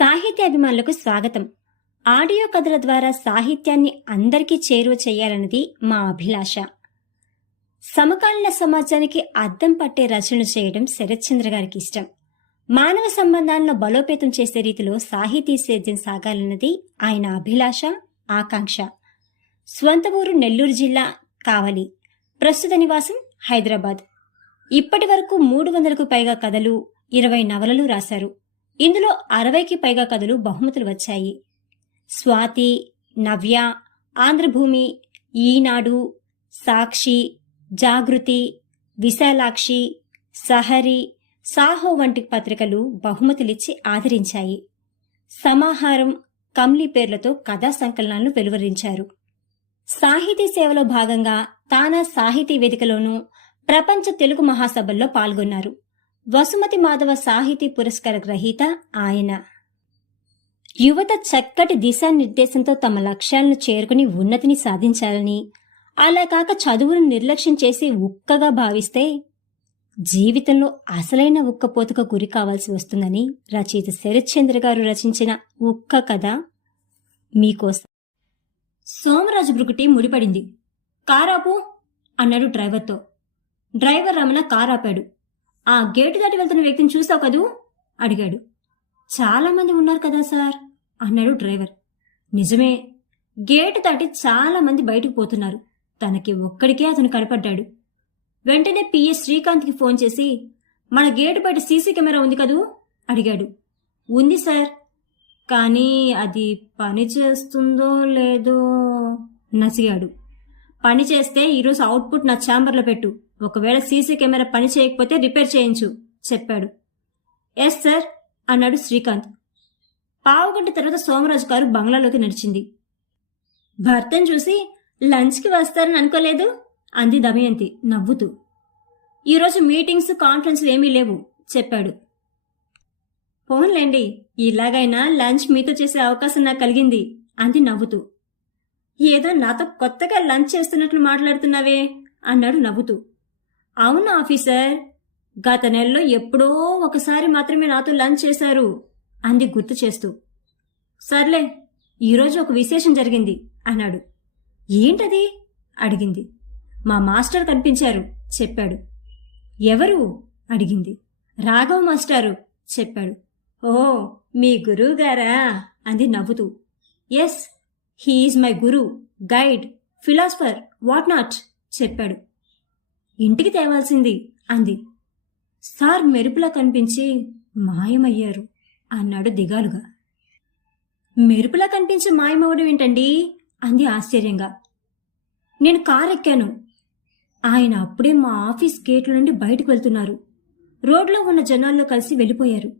సాహిత్యాభిమానులకు స్వాగతం. ఆడియో కథల ద్వారా సాహిత్యాన్ని అందరికీ చేరువ చేయాలన్నది మా అభిలాష. సమకాలీన సమాజానికి అద్దం పట్టే రచనలు చేయడం శరత్చంద్ర గారికి ఇష్టం. మానవ సంబంధాలను బలోపేతం చేసే రీతిలో సాహితీ సేద్యం సాగాలన్నది ఆయన అభిలాష ఆకాంక్ష. స్వంత ఊరు నెల్లూరు జిల్లా కావలి ప్రస్తుత నివాసం హైదరాబాద్. ఇప్పటి వరకు మూడు వందలకు పైగా కథలు ఇరవై నవలలు రాశారు. ఇందులో అరవైకి పైగా కథలు బహుమతులు వచ్చాయి. స్వాతి నవ్య ఆంధ్రభూమి ఈనాడు సాక్షి జాగృతి విశాలాక్షి సహరి సాహో వంటి పత్రికలు బహుమతులిచ్చి ఆదరించాయి. సమాహారం కమ్లీ పేర్లతో కథా సంకలనాలను వెలువరించారు. సాహితీ సేవలో భాగంగా తానా సాహితీ వేదికలోనూ ప్రపంచ తెలుగు మహాసభల్లో పాల్గొన్నారు. వసుమతి మాధవ సాహితీ పురస్కార గ్రహీత ఆయన. యువత చక్కటి దిశానిర్దేశంతో తమ లక్ష్యాలను చేరుకుని ఉన్నతిని సాధించాలని అలా కాక చదువును నిర్లక్ష్యం చేసి ఉక్కగా భావిస్తే జీవితంలో అసలైన ఉక్కపోతకు గురి కావాల్సి వస్తుందని రచయిత శరత్చంద్ర గారు రచించిన ఉక్క కథ మీకోసం. సోమరాజు బ్రుకుటి ముడిపడింది. కారాపు అన్నాడు డ్రైవర్తో. డ్రైవర్ రమణ కారాపాడు. ఆ గేటు దాటి వెళ్తున్న వ్యక్తిని చూసావు కదూ? అడిగాడు. చాలామంది ఉన్నారు కదా సార్ అన్నాడు డ్రైవర్. నిజమే గేటు దాటి చాలామంది బయటకు పోతున్నారు. తనకి ఒక్కడికే అతను కనపడ్డాడు. వెంటనే పిఎస్ శ్రీకాంత్కి ఫోన్ చేసి మన గేటు బయట సీసీ కెమెరా ఉంది కదూ? అడిగాడు. ఉంది సార్. కానీ అది పని చేస్తుందో లేదో నసిగాడు. పని చేస్తే ఈరోజు అవుట్పుట్ నా ఛాంబర్లో పెట్టు. ఒకవేళ సీసీ కెమెరా పని చేయకపోతే రిపేర్ చేయించు చెప్పాడు. ఎస్ సార్ అన్నాడు శ్రీకాంత్. పావుగంట తర్వాత సోమరాజు గారు బంగ్లాలోకి నడిచింది. భర్తను చూసి లంచ్కి వస్తారని అనుకోలేదు? అంది దమయంతి నవ్వుతూ. ఈరోజు మీటింగ్స్ కాన్ఫరెన్స్లు ఏమీ లేవు చెప్పాడు. పోన్లేండి ఇలాగైనా లంచ్ మీతో చేసే అవకాశం నాకు కలిగింది అంది నవ్వుతూ. ఏదో నాతో కొత్తగా లంచ్ చేస్తున్నట్లు మాట్లాడుతున్నావే అన్నాడు నవ్వుతూ. అవును ఆఫీసర్. గత నెలలో ఎప్పుడో ఒకసారి మాత్రమే నాతో లంచ్ చేశారు అంది గుర్తు చేస్తూ. సర్లే ఈరోజు ఒక విశేషం జరిగింది అన్నాడు. ఏంటది? అడిగింది. మా మాస్టర్ కనిపించారు చెప్పాడు. ఎవరు? అడిగింది. రాఘవ మాస్టారు చెప్పాడు. ఓ మీ గురువు గారా? అంది నవ్వుతూ. Yes he's my guru guide philosopher what not చెప్పాడు. ఇంటికి తేవాల్సింది అంది. సార్ మెరుపులా కనిపించి మాయమయ్యారు అన్నాడు దిగాలుగా. మెరుపులా కనిపించి మాయమవడం ఏంటండి? అంది ఆశ్చర్యంగా. నేను కారు ఎక్కాను ఆయన అప్పుడే మా ఆఫీస్ గేట్ల నుండి బయటకు వెళ్తున్నారు. రోడ్లో ఉన్న జనాల్లో కలిసి వెళ్ళిపోయారు.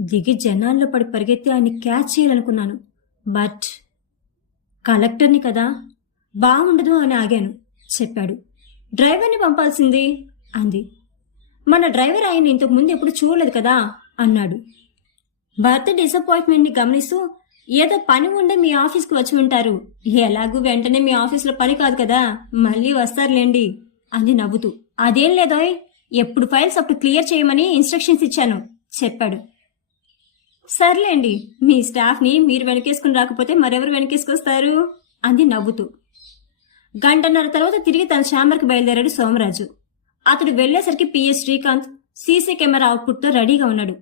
దిగి జనాల్లో పడి పరిగెత్తి ఆయన్ని క్యాచ్ చేయాలనుకున్నాను. బట్ కలెక్టర్ని కదా? బాగుండదు అని ఆగాను చెప్పాడు. డ్రైవర్ని పంపాల్సింది? అంది. మన డ్రైవర్ ఆయన ఇంతకు ముందు ఎప్పుడు చూడలేదు కదా? అన్నాడు. భర్త డిసప్పాయింట్మెంట్ని గమనిస్తూ ఏదో పని ఉండే మీ ఆఫీస్కి వచ్చి ఉంటారు. ఎలాగూ వెంటనే మీ ఆఫీస్లో పని కాదు కదా? మళ్ళీ వస్తారులేండి. అంది నవ్వుతూ. అదేం లేదోయ్ ఎప్పుడు ఫైల్స్ అప్పుడు క్లియర్ చేయమని ఇన్స్ట్రక్షన్స్ ఇచ్చాను చెప్పాడు. సర్లేండి మీ స్టాఫ్ని మీరు వెనకేసుకుని రాకపోతే మరెవరు వెనకేసుకొస్తారు? అంది నవ్వుతూ. గంటన్నర తర్వాత తిరిగి తన ఛాంబర్కి బయలుదేరాడు సోమరాజు. అతడు వెళ్ళేసరికి పిఎస్ శ్రీకాంత్ సీసీ కెమెరా అవుట్పుట్తో రెడీగా ఉన్నాడు.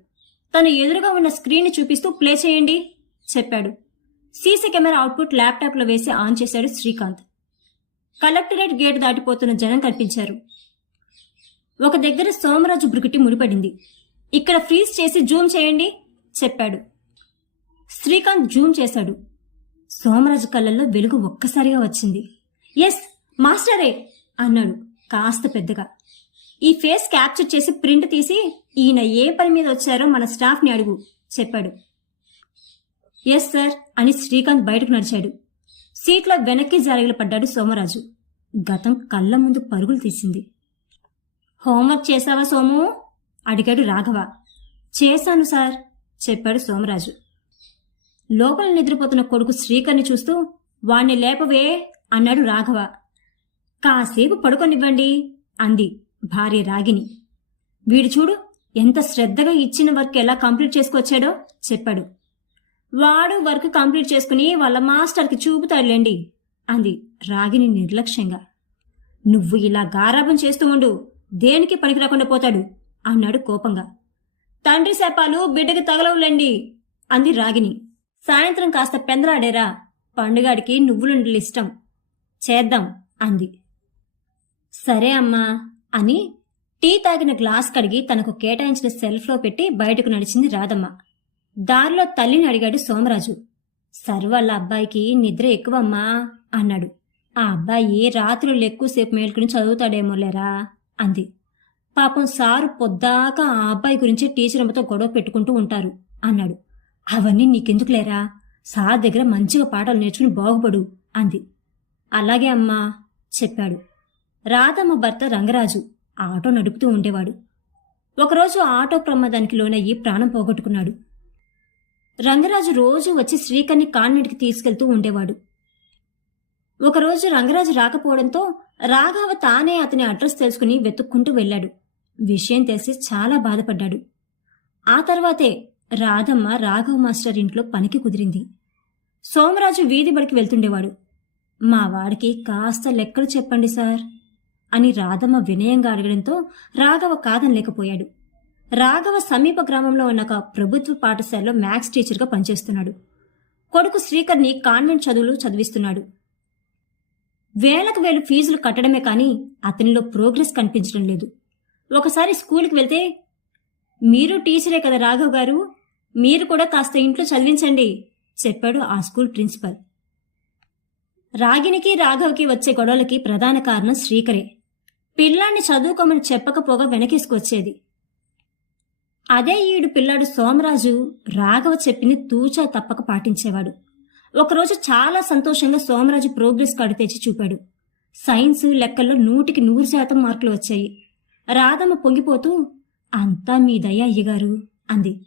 తను ఎదురుగా ఉన్న స్క్రీన్ చూపిస్తూ ప్లే చేయండి చెప్పాడు. సీసీ కెమెరా అవుట్పుట్ ల్యాప్టాప్లో వేసి ఆన్ చేశాడు శ్రీకాంత్. కలెక్టరేట్ గేట్ దాటిపోతున్న జనం కనిపించారు. ఒక దగ్గర సోమరాజు బ్రుకిటి ముడిపడింది. ఇక్కడ ఫ్రీజ్ చేసి జూమ్ చేయండి చెప్పాడు. శ్రీకాంత్ జూమ్ చేశాడు. సోమరాజు కళ్ళల్లో వెలుగు ఒక్కసారిగా వచ్చింది. ఎస్ మాస్టరే అన్నాడు కాస్త పెద్దగా. ఈ ఫేస్ క్యాప్చర్ చేసి ప్రింట్ తీసి ఈయన ఏ పని మీద వచ్చారో మన స్టాఫ్ని అడుగు చెప్పాడు. ఎస్ సార్ అని శ్రీకాంత్ బయటకు నడిచాడు. సీట్లో వెనక్కి జారిగలు పడ్డాడు సోమరాజు. గతం కళ్ళ ముందు పరుగులు తీసింది. హోంవర్క్ చేశావా సోము? అడిగాడు రాఘవ. చేశాను సార్ చెప్పాడు సోమరాజు. లోపల నిద్రపోతున్న కొడుకు శ్రీకర్ని చూస్తూ వాణ్ణి లేపవే అన్నాడు రాఘవ. కాసేపు పడుకొనివ్వండి అంది భార్య రాగిని వీడు చూడు ఎంత శ్రద్ధగా ఇచ్చిన వర్క్ ఎలా కంప్లీట్ చేసుకొచ్చాడో చెప్పాడు. వాడు వర్క్ కంప్లీట్ చేసుకుని వాళ్ళ మాస్టర్కి చూపుతాడులేండి అంది రాగిని నిర్లక్ష్యంగా. నువ్వు ఇలా గారాబం చేస్తూ ఉండు దేనికి పనికి రాకుండా పోతాడు అన్నాడు కోపంగా. తండ్రి శాపాలు బిడ్డకి తగలవులేండి అంది రాగిని సాయంత్రం కాస్త పెందలాడేరా పండుగాడికి నువ్వులుండలు ఇష్టం. చేద్దాం అంది. సరే అమ్మా అని టీ తాగిన గ్లాస్ కడిగి తనకు కేటాయించిన సెల్ఫ్లో పెట్టి బయటకు నడిచింది రాధమ్మ. దారిలో తల్లిని అడిగాడు సోమరాజు. సర్ వాళ్ళ అబ్బాయికి నిద్ర ఎక్కువమ్మా అన్నాడు. ఆ అబ్బాయి రాత్రులు ఎక్కువసేపు మేల్కొని చదువుతాడేమో లేరా అంది. పాపం సారు పొద్దాకా ఆ అబ్బాయి గురించి టీచర్ అమ్మతో గొడవ పెట్టుకుంటూ ఉంటారు అన్నాడు. అవన్నీ నీకెందుకు లేరా సార్ దగ్గర మంచిగా పాటలు నేర్చుకుని బాగుపడు అంది. అలాగే అమ్మా చెప్పాడు. రాధమ్మ భర్త రంగరాజు ఆటో నడుపుతూ ఉండేవాడు. ఒకరోజు ఆటో ప్రమాదానికి లోనయ్యి ప్రాణం పోగొట్టుకున్నాడు. రంగరాజు రోజు వచ్చి శ్రీకర్ని కాన్వెంట్కి తీసుకెళ్తూ ఉండేవాడు. ఒకరోజు రంగరాజు రాకపోవడంతో రాఘవ తానే అతని అడ్రస్ తెలుసుకుని వెతుక్కుంటూ వెళ్ళాడు. విషయం తెలిసి చాలా బాధపడ్డాడు. ఆ తర్వాతే రాధమ్మ రాఘవ మాస్టర్ ఇంట్లో పనికి కుదిరింది. సోమరాజు వీధి బడికి వెళ్తుండేవాడు. మా వాడికి కాస్త లెక్కలు చెప్పండి సార్ అని రాధమ్మ వినయంగా అడగడంతో రాఘవ కాదనలేకపోయాడు. రాఘవ సమీప గ్రామంలో ఉన్న ఒక ప్రభుత్వ పాఠశాలలో మ్యాథ్స్ టీచర్గా పనిచేస్తున్నాడు. కొడుకు శ్రీకర్ని కాన్వెంట్ చదువులు చదివిస్తున్నాడు. వేలకు వేలు ఫీజులు కట్టడమే కానీ అతనిలో ప్రోగ్రెస్ కనిపించడం లేదు. ఒకసారి స్కూల్కి వెళ్తే మీరు టీచరే కదా రాఘవ్ గారు మీరు కూడా కాస్త ఇంట్లో చదివించండి చెప్పాడు ఆ స్కూల్ ప్రిన్సిపల్. రాగినికి రాఘవ్కి వచ్చే గొడవలకి ప్రధాన కారణం శ్రీకరే. పిల్లాన్ని చదువుకోమని చెప్పకపోగా వెనకేసుకొచ్చేది. అదే ఈడు పిల్లాడు సోమరాజు రాఘవ చెప్పింది తూచా తప్పక పాటించేవాడు. ఒకరోజు చాలా సంతోషంగా సోమరాజు ప్రోగ్రెస్ కార్డు తెచ్చి చూపాడు. సైన్స్ లెక్కల్లో నూటికి నూరు శాతం మార్కులు వచ్చాయి. రాధమ్మ పొంగిపోతూ అంతా మీ దయ అయ్యగారు అంది.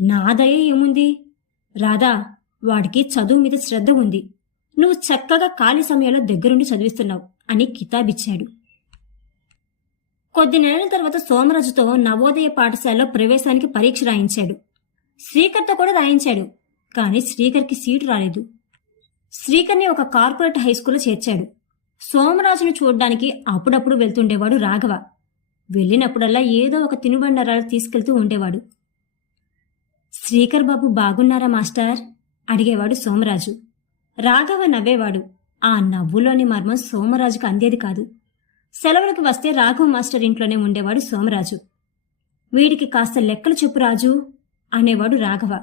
నా దయ ఏముంది? రాధా వాడికి చదువు మీద శ్రద్ధ ఉంది. నువ్వు చక్కగా ఖాళీ సమయంలో దగ్గరుండి చదివిస్తున్నావు అని కితాబిచ్చాడు. కొద్ది నెలల తర్వాత సోమరాజుతో నవోదయ పాఠశాలలో ప్రవేశానికి పరీక్ష రాయించాడు. శ్రీకర్తో కూడా రాయించాడు కానీ శ్రీకర్కి సీటు రాలేదు. శ్రీకర్ని ఒక కార్పొరేట్ హై స్కూల్లో చేర్చాడు. సోమరాజును చూడ్డానికి అప్పుడప్పుడు వెళ్తుండేవాడు రాఘవ. వెళ్ళినప్పుడల్లా ఏదో ఒక తినుబండారాలు తీసుకెళ్తూ ఉండేవాడు. శ్రీకర్ బాబు బాగున్నారా మాస్టర్? అడిగేవాడు సోమరాజు. రాఘవ నవ్వేవాడు. ఆ నవ్వులోని మర్మం సోమరాజుకు అందేది కాదు. సెలవులకు వస్తే రాఘవ మాస్టర్ ఇంట్లోనే ఉండేవాడు సోమరాజు. వీడికి కాస్త లెక్కలు చెప్పు రాజు అనేవాడు రాఘవ.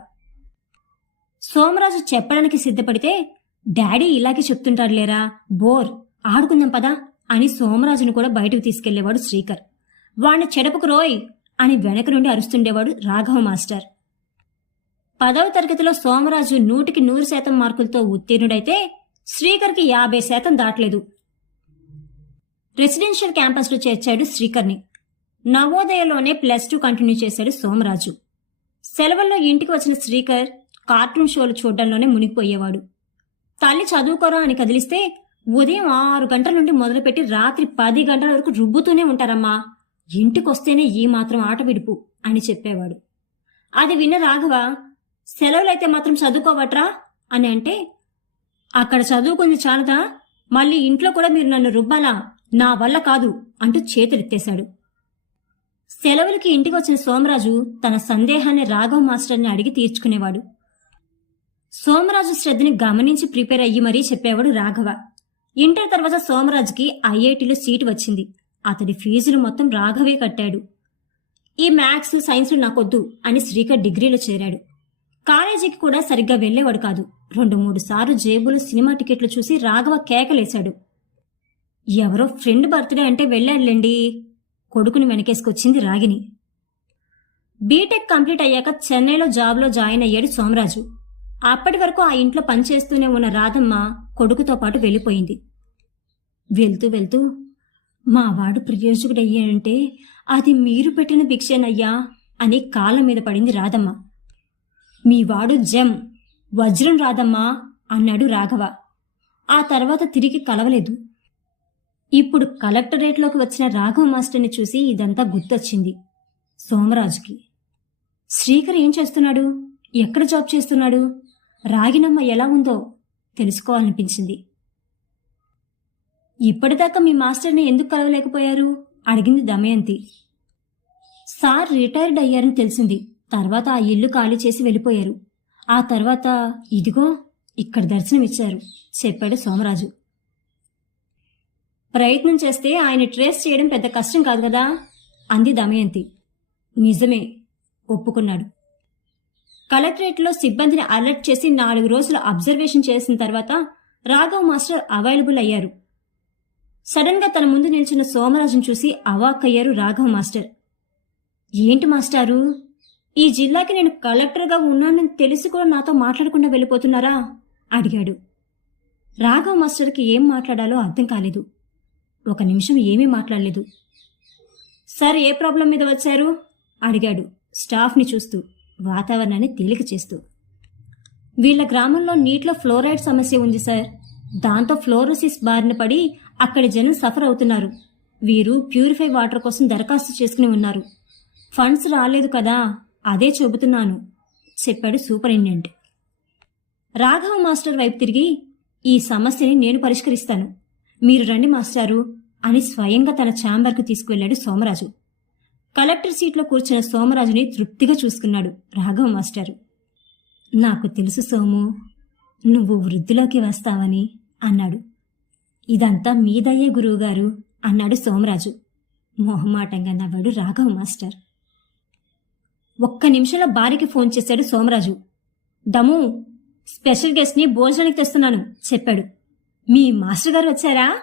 సోమరాజు చెప్పడానికి సిద్ధపడితే డాడీ ఇలాగే చెప్తుంటాడు లేరా బోర్ ఆడుకుందాం పదా అని సోమరాజును కూడా బయటకు తీసుకెళ్ళేవాడు శ్రీకర్. వాణ్ణి చెడపకు రోయ్ అని వెనక నుండి అరుస్తుండేవాడు రాఘవ మాస్టర్. పదవ తరగతిలో సోమరాజు నూటికి నూరు శాతం మార్కులతో ఉత్తీర్ణుడైతే శ్రీకర్కి యాభై శాతం దాటలేదు. రెసిడెన్షియల్ క్యాంపస్లో చేర్చాడు శ్రీకర్ని. నవోదయలోనే ప్లస్ టూ కంటిన్యూ చేశాడు సోమరాజు. సెలవుల్లో ఇంటికి వచ్చిన శ్రీకర్ కార్టూన్ షోలు చూడడంలోనే మునిగిపోయేవాడు. తల్లి చదువుకోరా అని కదిలిస్తే ఉదయం ఆరు గంటల నుండి మొదలుపెట్టి రాత్రి పది గంటల వరకు రుబ్బుతూనే ఉంటారమ్మా. ఇంటికొస్తేనే ఈ మాత్రం ఆట విడుపు అని చెప్పేవాడు. అది విన్న రాఘవ సెలవులైతే మాత్రం చదువుకోవట్రా? అని అంటే అక్కడ చదువుకుంది చాలదా? మళ్ళీ ఇంట్లో కూడా మీరు నన్ను రుబ్బాలా? నా వల్ల కాదు అంటూ చేతులెత్తేశాడు. సెలవులకి ఇంటికి వచ్చిన సోమరాజు తన సందేహాన్ని రాఘవ్ మాస్టర్ని అడిగి తీర్చుకునేవాడు. సోమరాజు శ్రద్ధని గమనించి ప్రిపేర్ అయ్యి మరీ చెప్పేవాడు రాఘవ. ఇంటర్ తర్వాత సోమరాజుకి ఐఐటిలో సీటు వచ్చింది. అతడి ఫీజులు మొత్తం రాఘవే కట్టాడు. ఈ మ్యాథ్స్ సైన్స్లు నాకొద్దు అని శ్రీకర్ డిగ్రీలో చేరాడు. కాలేజీకి కూడా సరిగ్గా వెళ్ళేవాడు కాదు. రెండు మూడు సార్లు జేబులో సినిమా టికెట్లు చూసి రాఘవ కేకలేశాడు. ఎవరో ఫ్రెండ్ బర్త్డే అంటే వెళ్ళాడులేండి. కొడుకుని వెనకేసుకొచ్చింది రాగిని బీటెక్ కంప్లీట్ అయ్యాక చెన్నైలో జాబ్లో జాయిన్ అయ్యాడు సోమరాజు. అప్పటి వరకు ఆ ఇంట్లో పనిచేస్తూనే ఉన్న రాధమ్మ కొడుకుతో పాటు వెళ్ళిపోయింది. వెళ్తూ వెళ్తూ మా వాడు ప్రయోజకుడయ్యాడంటే అది మీరు పెట్టిన భిక్షేనయ్యా అని కాళ్ళ మీద పడింది రాధమ్మ. మీ వాడు జం. వజ్రం రాదమ్మా అన్నాడు రాఘవ. ఆ తర్వాత తిరిగి కలవలేదు. ఇప్పుడు కలెక్టరేట్లోకి వచ్చిన రాఘవ మాస్టర్ని చూసి ఇదంతా గుర్తొచ్చింది. సోమరాజుకి. శ్రీకర్ ఏం చేస్తున్నాడు? ఎక్కడ జాబ్ చేస్తున్నాడు? రాగినమ్మ ఎలా ఉందో తెలుసుకోవాలనిపించింది. ఇప్పటిదాకా మీ మాస్టర్ని ఎందుకు కలవలేకపోయారు? అడిగింది దమయంతి. సార్ రిటైర్డ్ అయ్యారని తెలిసింది. తర్వాత ఆ ఇల్లు ఖాళీ చేసి వెళ్ళిపోయారు. ఆ తర్వాత ఇదిగో ఇక్కడ దర్శనమిచ్చారు చెప్పాడు సోమరాజు. ప్రయత్నం చేస్తే ఆయన ట్రేస్ చేయడం పెద్ద కష్టం కాదు కదా? అంది దమయంతి. నిజమే ఒప్పుకున్నాడు. కలెక్టరేట్లో సిబ్బందిని అలర్ట్ చేసి నాలుగు రోజులు అబ్జర్వేషన్ చేసిన తర్వాత రాఘవ్ మాస్టర్ అవైలబుల్ అయ్యారు. సడన్గా తన ముందు నిల్చున్న సోమరాజును చూసి అవాక్కయ్యారు రాఘవ్ మాస్టర్. ఏంటి మాస్టారు? ఈ జిల్లాకి నేను కలెక్టర్గా ఉన్నానని తెలిసి కూడా నాతో మాట్లాడకుండా వెళ్ళిపోతున్నారా? అడిగాడు. రాఘవ్ మాస్టర్కి ఏం మాట్లాడాలో అర్థం కాలేదు. ఒక నిమిషం ఏమీ మాట్లాడలేదు. సార్ ఏ ప్రాబ్లం మీద వచ్చారు? అడిగాడు స్టాఫ్ని చూస్తూ వాతావరణాన్ని తేలిక చేస్తూ. వీళ్ళ గ్రామంలో నీటిలో ఫ్లోరైడ్ సమస్య ఉంది సార్. దాంతో ఫ్లోరోసిస్ బారిన పడి అక్కడి జనం సఫర్ అవుతున్నారు. వీరు ప్యూరిఫై వాటర్ కోసం దరఖాస్తు చేసుకుని ఉన్నారు. ఫండ్స్ రాలేదు కదా. అదే చెబుతున్నాను. చెప్పాడు సూపరింటెండెంట్. రాఘవ మాస్టర్ వైపు తిరిగి ఈ సమస్యని నేను పరిష్కరిస్తాను. మీరు రండి మాస్టారు అని స్వయంగా తన ఛాంబర్కు తీసుకువెళ్ళాడు సోమరాజు. కలెక్టర్ సీట్లో కూర్చున్న సోమరాజుని తృప్తిగా చూసుకున్నాడు రాఘవ మాస్టారు. నాకు తెలుసు సోము నువ్వు వృద్ధిలోకి వస్తావని అన్నాడు. ఇదంతా మీదయ్యే గురువుగారు అన్నాడు సోమరాజు. మొహమాటంగా నవ్వాడు రాఘవ మాస్టర్. ఒక్క నిమిషంలో భార్యకి ఫోన్ చేశాడు సోమరాజు. దము స్పెషల్ గెస్ట్ని భోజనానికి తెస్తున్నాను చెప్పాడు. మీ మాస్టర్ గారు వచ్చారా?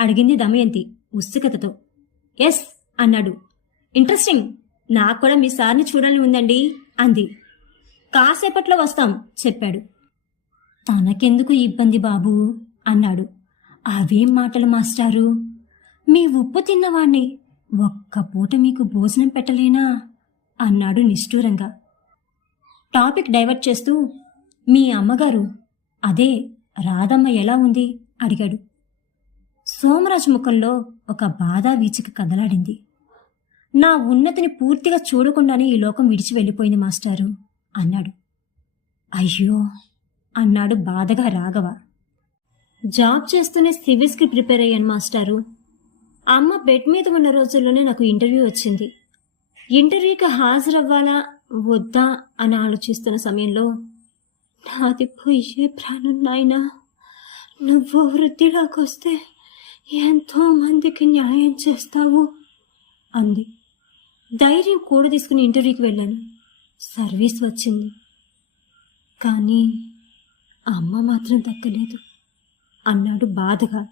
అడిగింది దమయంతి ఉత్సుకతతో. ఎస్ అన్నాడు. ఇంట్రెస్టింగ్. నాకు కూడా మీ సార్ని చూడాలని ఉందండి అంది. కాసేపట్లో వస్తాం చెప్పాడు. తనకెందుకు ఇబ్బంది బాబు? అన్నాడు. అవేం మాటలు మాస్టారు? మీ ఉప్పు తిన్నవాణ్ణి ఒక్క పూట మీకు భోజనం పెట్టలేనా? అన్నాడు నిష్ఠూరంగా. టాపిక్ డైవర్ట్ చేస్తూ మీ అమ్మగారు అదే రాధమ్మ ఎలా ఉంది? అడిగాడు. సోమరాజు ముఖంలో ఒక బాధ వీచిక కదలాడింది. నా ఉన్నతిని పూర్తిగా చూడకుండానే ఈ లోకం విడిచి వెళ్ళిపోయింది మాస్టారు అన్నాడు. అయ్యో అన్నాడు బాధగా రాఘవ. జాబ్ చేస్తూనే సివిల్స్కి ప్రిపేర్ అయ్యాను మాస్టారు. అమ్మ బెడ్ మీద ఉన్న రోజుల్లోనే నాకు ఇంటర్వ్యూ వచ్చింది. ఇంటర్వ్యూకి హాజరవ్వాలా వద్దా అని ఆలోచిస్తున్న సమయంలో నాది పోయే ప్రాణం నాయనా. నువ్వు వృద్ధిలోకి వస్తే ఎంతో మందికి న్యాయం చేస్తావు అంది. ధైర్యం కూడా తీసుకుని ఇంటర్వ్యూకి వెళ్ళాను. సర్వీస్ వచ్చింది. కానీ అమ్మ మాత్రం దక్కలేదు అన్నాడు బాధగా.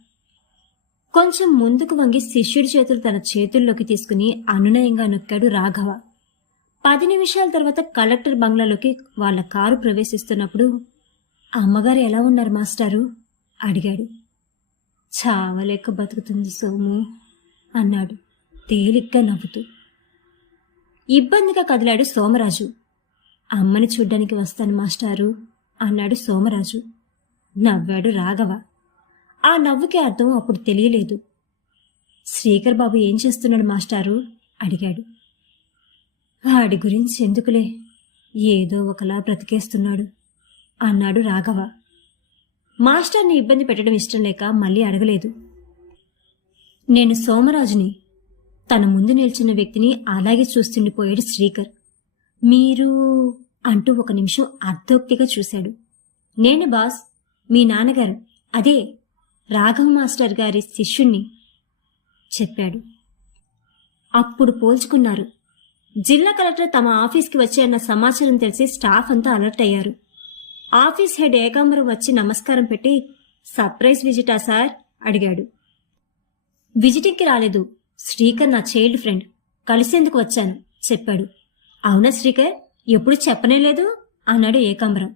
కొంచెం ముందుకు వంగి శిష్యుడి చేతులు తన చేతుల్లోకి తీసుకుని అనునయంగా నొక్కాడు రాఘవ. పది నిమిషాల తర్వాత కలెక్టర్ బంగ్లాలోకి వాళ్ళ కారు ప్రవేశిస్తున్నప్పుడు అమ్మగారు ఎలా ఉన్నారు మాస్టారు? అడిగాడు. చావలేక బతుకుతుంది సోము అన్నాడు తేలిగ్గా నవ్వుతూ. ఇబ్బందిగా కదిలాడు సోమరాజు. అమ్మని చూడ్డానికి వస్తాను మాస్టారు అన్నాడు సోమరాజు. నవ్వాడు రాఘవ. ఆ నవ్వుకి అర్థం అప్పుడు తెలియలేదు. శ్రీకర్ బాబు ఏం చేస్తున్నాడు మాస్టారు? అడిగాడు. వాడి గురించి ఎందుకులే? ఏదో ఒకలా బ్రతికేస్తున్నాడు అన్నాడు రాఘవ. మాస్టర్ని ఇబ్బంది పెట్టడం ఇష్టం లేక మళ్ళీ అడగలేదు. నేను సోమరాజుని తన ముందు నిల్చున్న వ్యక్తిని అలాగే చూస్తుండిపోయాడు శ్రీకర్. మీరు అంటూ ఒక నిమిషం అర్ధోక్తిగా చూశాడు. నేను బాస్ మీ నాన్నగారు. అదే రాఘవ మాస్టర్ గారి శిష్యుణ్ణి చెప్పాడు. అప్పుడు పోల్చుకున్నారు. జిల్లా కలెక్టర్ తమ ఆఫీస్కి వచ్చాయన్న సమాచారం తెలిసి స్టాఫ్ అంతా అలర్ట్ అయ్యారు. ఆఫీస్ హెడ్ ఏకాంబరం వచ్చి నమస్కారం పెట్టి సర్ప్రైజ్ విజిటా సార్? అడిగాడు. విజిటింగ్కి రాలేదు. శ్రీకర్ నా చైల్డ్ ఫ్రెండ్. కలిసేందుకు వచ్చాను చెప్పాడు. అవునా శ్రీకర్? ఎప్పుడు చెప్పనే లేదు? అన్నాడు ఏకాంబరం.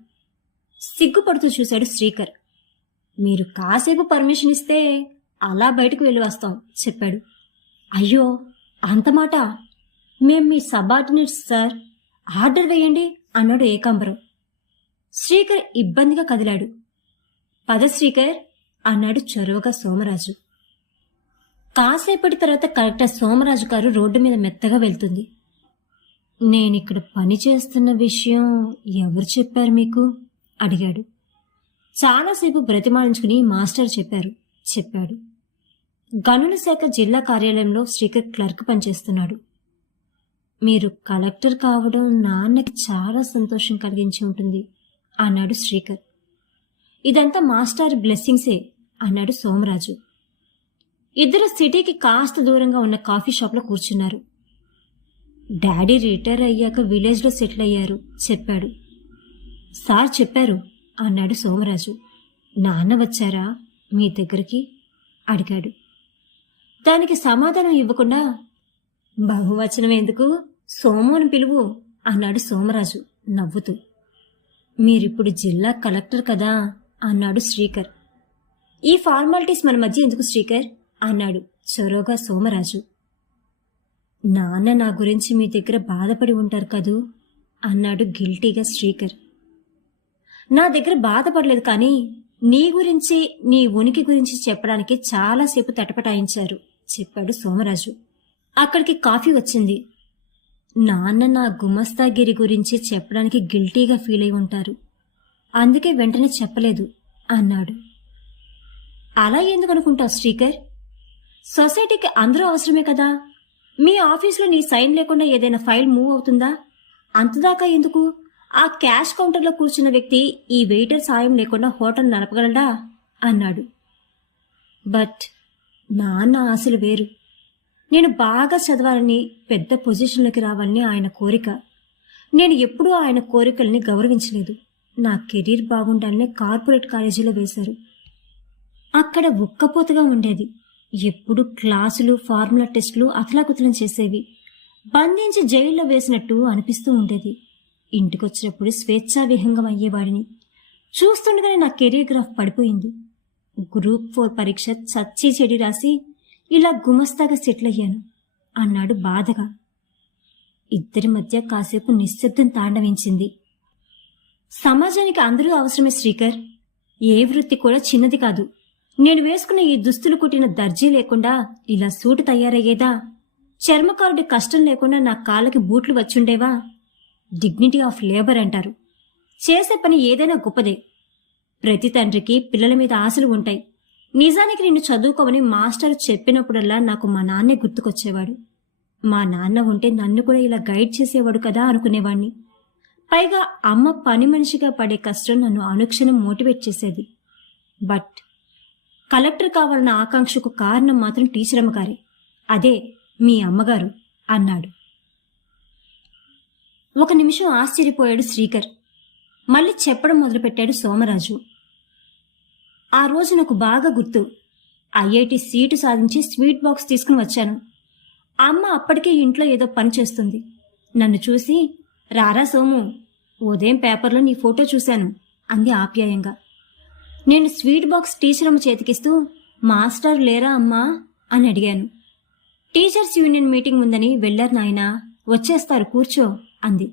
సిగ్గుపడుతూ చూశాడు శ్రీకర్. మీరు కాసేపు పర్మిషన్ ఇస్తే అలా బయటకు వెళ్ళి వస్తాం చెప్పాడు. అయ్యో అంత మాట? మేం మీ సబార్డినేట్స్ సార్. ఆర్డర్ వేయండి అన్నాడు ఏకాంబరం. శ్రీకర్ ఇబ్బందిగా కదిలాడు. పద శ్రీకర్ అన్నాడు చొరవగా సోమరాజు. కాసేపటి తర్వాత కలెక్టర్ సోమరాజు గారు రోడ్డు మీద మెత్తగా వెళ్తుంది. నేనిక్కడ పని చేస్తున్న విషయం ఎవరు చెప్పారు మీకు? అడిగాడు. చాలాసేపు బ్రతిమాలించుకుని మాస్టర్ చెప్పారు. చెప్పాడు. గనుల శాఖ జిల్లా కార్యాలయంలో శ్రీకర్ క్లర్క్ పనిచేస్తున్నాడు. మీరు కలెక్టర్ కావడం నాన్నకి చాలా సంతోషం కలిగించి ఉంటుంది అన్నాడు శ్రీకర్. ఇదంతా మాస్టర్ బ్లెస్సింగ్సే అన్నాడు సోమరాజు. ఇద్దరు సిటీకి కాస్త దూరంగా ఉన్న కాఫీ షాప్లో కూర్చున్నారు. డాడీ రిటైర్ అయ్యాక విలేజ్లో సెటిల్ అయ్యారు చెప్పాడు. సార్ చెప్పారు అన్నాడు సోమరాజు. నాన్న వచ్చారా? మీ దగ్గరికి? అడిగాడు. దానికి సమాధానం ఇవ్వకుండా బహువచనం ఎందుకు? సోముని పిలువు అన్నాడు సోమరాజు నవ్వుతూ. మీరిప్పుడు జిల్లా కలెక్టర్ కదా అన్నాడు శ్రీకర్. ఈ ఫార్మాలిటీస్ మన మధ్య ఎందుకు శ్రీకర్? అన్నాడు చొరవగా సోమరాజు. నాన్న నా గురించి మీ దగ్గర బాధపడి ఉంటారు కదూ అన్నాడు గిల్టీగా శ్రీకర్. నా దగ్గర బాధపడలేదు కానీ నీ గురించి నీ ఉనికి గురించి చెప్పడానికి చాలాసేపు తటపటాయించారు చెప్పాడు సోమరాజు. అక్కడికి కాఫీ వచ్చింది. నాన్న నా గుమస్తాగిరి గురించి చెప్పడానికి గిల్టీగా ఫీల్ అయి ఉంటారు. అందుకే వెంటనే చెప్పలేదు అన్నాడు. అలా ఎందుకు అనుకుంటావు శ్రీకర్? సొసైటీకి అందరూ అవసరమే కదా. మీ ఆఫీస్లో నీ సైన్ లేకుండా ఏదైనా ఫైల్ మూవ్ అవుతుందా? అంతదాకా ఎందుకు? ఆ క్యాష్ కౌంటర్లో కూర్చున్న వ్యక్తి ఈ వెయిటర్ సాయం లేకుండా హోటల్ నడపగలడా? అన్నాడు. బట్ నాన్న ఆశలు వేరు. నేను బాగా చదవాలని పెద్ద పొజిషన్లోకి రావాలని ఆయన కోరిక. నేను ఎప్పుడూ ఆయన కోరికల్ని గౌరవించలేదు. నా కెరీర్ బాగుండాలనే కార్పొరేట్ కాలేజీలో వేశారు. అక్కడ ఉక్కపోతగా ఉండేది. ఎప్పుడు క్లాసులు ఫార్ములా టెస్టులు అతలాకుతలం చేసేవి. బంధించి జైల్లో వేసినట్టు అనిపిస్తూ ఉండేది. ఇంటికొచ్చినప్పుడు స్వేచ్ఛా విహంగం అయ్యేవాడిని చూస్తుండగానే నా కెరీర్ గ్రాఫ్ పడిపోయింది. గ్రూప్ ఫోర్ పరీక్ష చచ్చి చెడి రాసి ఇలా గుమస్తాగా సెటిల్ అయ్యాను అన్నాడు బాధగా. ఇద్దరి మధ్య కాసేపు నిశ్శబ్దం తాండవించింది. సమాజానికి అందరూ అవసరమే శ్రీకర్. ఏ వృత్తి కూడా చిన్నది కాదు. నేను వేసుకున్న ఈ దుస్తులు కుట్టిన దర్జీ లేకుండా ఇలా సూటు తయారయ్యేదా? చర్మకారుడి కష్టం లేకుండా నా కాళ్ళకి బూట్లు వచ్చుండేవా? డిగ్నిటీ ఆఫ్ లేబర్ అంటారు. చేసే పని ఏదైనా గొప్పదే. ప్రతి తండ్రికి పిల్లల మీద ఆశలు ఉంటాయి. నిజానికి నిన్ను చదువుకోమని మాస్టర్ చెప్పినప్పుడల్లా నాకు మా నాన్నే గుర్తుకొచ్చేవాడు. మా నాన్న ఉంటే నన్ను కూడా ఇలా గైడ్ చేసేవాడు కదా అనుకునేవాణ్ణి. పైగా అమ్మ పని మనిషిగా పడే కష్టం నన్ను అనుక్షణం మోటివేట్ చేసేది. బట్ కలెక్టర్ కావాలన్న ఆకాంక్షకు కారణం మాత్రం టీచరమ్మగారే అదే మీ అమ్మగారు అన్నాడు. ఒక నిమిషం ఆశ్చర్యపోయాడు శ్రీకర్. మళ్ళీ చెప్పడం మొదలుపెట్టాడు సోమరాజు. ఆ రోజు నాకు బాగా గుర్తు. ఐఐటి సీటు సాధించి స్వీట్ బాక్స్ తీసుకుని వచ్చాను. అమ్మ అప్పటికే ఇంట్లో ఏదో పని చేస్తుంది. నన్ను చూసి రారా సోము ఉదయం పేపర్లో నీ ఫోటో చూశాను అంది ఆప్యాయంగా. నేను స్వీట్ బాక్స్ టీచర్ అమ్మ చేతికిస్తూ మాస్టర్ లేరా అమ్మా? అని అడిగాను. టీచర్స్ యూనియన్ మీటింగ్ ఉందని వెళ్ళారు నాయనా వచ్చేస్తారు కూర్చో. అంది.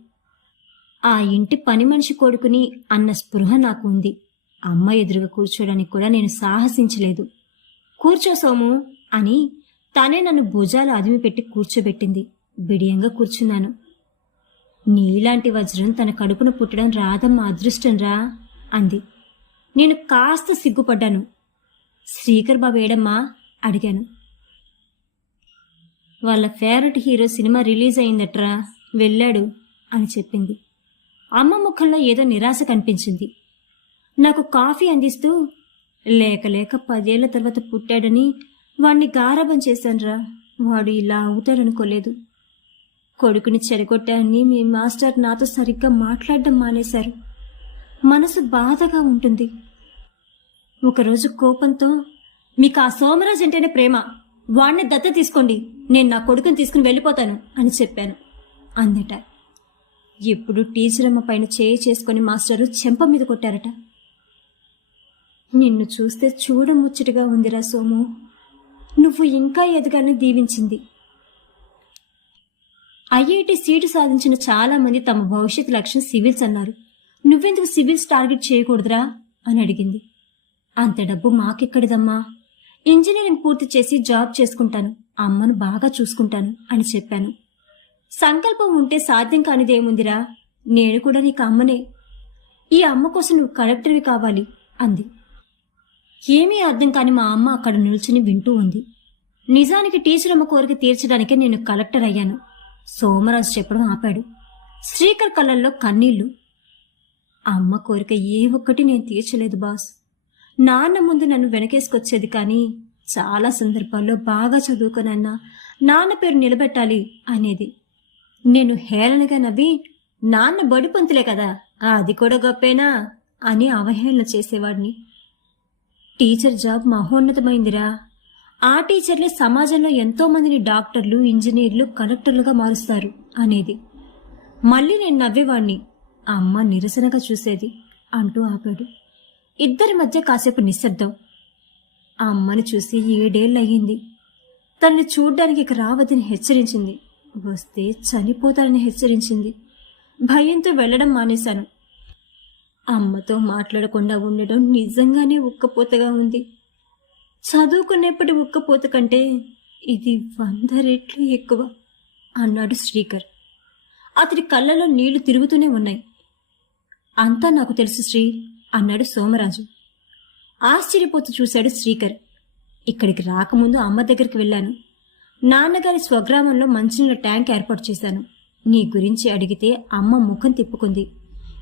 ఆ ఇంటి పని మనిషి కొడుకుని అన్న స్పృహ నాకు ఉంది. అమ్మ ఎదురుగా కూర్చోడానికి కూడా నేను సాహసించలేదు. కూర్చో సోము అని తానే నన్ను భుజాలు అదిమి పెట్టి కూర్చోబెట్టింది. బిడియంగా కూర్చున్నాను. నీలాంటి వజ్రం తన కడుపున పుట్టడం రాదమ్మ అదృష్టం రా అంది. నేను కాస్త సిగ్గుపడ్డాను. శ్రీకర్ బాబు ఏడమ్మా అడిగాను. వాళ్ళ ఫేవరెట్ హీరో సినిమా రిలీజ్ అయిందట్రా? వెళ్ళాడు అని చెప్పింది. అమ్మ ముఖంలో ఏదో నిరాశ కనిపించింది. నాకు కాఫీ అందిస్తూ లేక లేక పదేళ్ళ తర్వాత పుట్టాడని వాణ్ణి గారాబం చేశాన్రా. వాడు ఇలా అవుతాడనుకోలేదు. కొడుకుని చెడగొట్టాన్ని మీ మాస్టర్ నాతో సరిగ్గా మాట్లాడడం మానేశారు. మనసు బాధగా ఉంటుంది. ఒకరోజు కోపంతో మీకు ఆ సోమరాజ్ అంటేనే ప్రేమ. వాణ్ణి దత్త తీసుకోండి. నేను నా కొడుకుని తీసుకుని వెళ్ళిపోతాను అని చెప్పాను. అందట. ఎప్పుడు టీచర్ అమ్మ పైన చేయి చేసుకొని మాస్టరు చెంప మీద కొట్టారట. నిన్ను చూస్తే చూడముచ్చటగా ఉందిరా సోము. నువ్వు ఇంకా ఎదగాలని దీవించింది. ఐఐటి సీటు సాధించిన చాలామంది తమ భవిష్యత్ లక్ష్యం సివిల్స్ అన్నారు. నువ్వెందుకు సివిల్స్ టార్గెట్ చేయకూడదురా? అని అడిగింది. అంత డబ్బు మాకెక్కడిదమ్మా? ఇంజనీరింగ్ పూర్తి చేసి జాబ్ చేసుకుంటాను. అమ్మను బాగా చూసుకుంటాను అని చెప్పాను. సంకల్పం ఉంటే సాధ్యం కానిదేముందిరా? నేను కూడా నీకు అమ్మనే. ఈ అమ్మ కోసం నువ్వు కలెక్టర్వి కావాలి అంది. ఏమీ అర్థం కాని మా అమ్మ అక్కడ నిల్చుని వింటూ ఉంది. నిజానికి టీచర్ అమ్మ కోరిక తీర్చడానికే నేను కలెక్టర్ అయ్యాను. సోమరాజు చెప్పడం ఆపాడు. శ్రీకర్ కళ్ళల్లో కన్నీళ్ళు. అమ్మ కోరిక ఏ ఒక్కటి నేను తీర్చలేదు బాస్. నాన్న ముందు నన్ను వెనకేసుకొచ్చేది కానీ చాలా సందర్భాల్లో బాగా చదువుకునన్నా నాన్న పేరు నిలబెట్టాలి అనేది నేను హేళనగా నవ్వి నాన్న బడిపంతులే కదా అది కూడా గొప్పేనా? అని అవహేళన చేసేవాడిని. టీచర్ జాబ్ మహోన్నతమైందిరా. ఆ టీచర్లే సమాజంలో ఎంతోమందిని డాక్టర్లు ఇంజనీర్లు కలెక్టర్లుగా మారుస్తారు అనేది. మళ్ళీ నేను నవ్వేవాణ్ణి. అమ్మ నిరసనగా చూసేది అంటూ ఆపాడు. ఇద్దరి మధ్య కాసేపు నిశ్శబ్దం. ఆ అమ్మని చూసి ఏడేళ్ళయ్యింది. తనని చూడ్డానికి ఇక రావద్దని హెచ్చరించింది. వస్తే చనిపోతారని హెచ్చరించింది. భయంతో వెళ్ళడం మానేశాను. అమ్మతో మాట్లాడకుండా ఉండడం నిజంగానే ఉక్కపోతగా ఉంది. చదువుకునేప్పటి ఉక్కపోత కంటే ఇది వంద రెట్లు ఎక్కువ అన్నాడు శ్రీకర్. అతడి కళ్ళలో నీళ్ళు తిరుగుతూనే ఉన్నాయి. అంతా నాకు తెలుసు శ్రీ అన్నాడు సోమరాజు. ఆశ్చర్యపోతూ చూశాడు శ్రీకర్. ఇక్కడికి రాకముందు అమ్మ దగ్గరికి వెళ్ళాను. నాన్నగారి స్వగ్రామంలో మంచినీళ్ళ ట్యాంక్ ఏర్పాటు చేశాను. నీ గురించి అడిగితే అమ్మ ముఖం తిప్పుకుంది.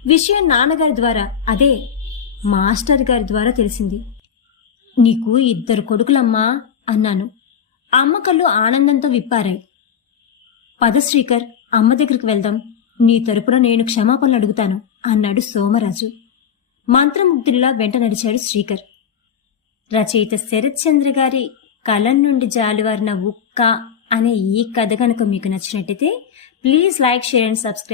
విషయం నాన్నగారి ద్వారా అదే మాస్టర్ గారి ద్వారా తెలిసింది. నీకు ఇద్దరు కొడుకులమ్మా అన్నాను. అమ్మ కళ్ళు ఆనందంతో విప్పారాయి. పద శ్రీకర్ అమ్మ దగ్గరికి వెళ్దాం. నీ తరపున నేను క్షమాపణలు అడుగుతాను అన్నాడు సోమరాజు. మంత్రముగ్ధునిలా వెంట నడిచాడు శ్రీకర్. రచయిత శరత్ చంద్ర గారి కలం నుండి జాలువారిన ఉక్క అనే ఈ కథ కనుక మీకు నచ్చినట్టయితే please like share and subscribe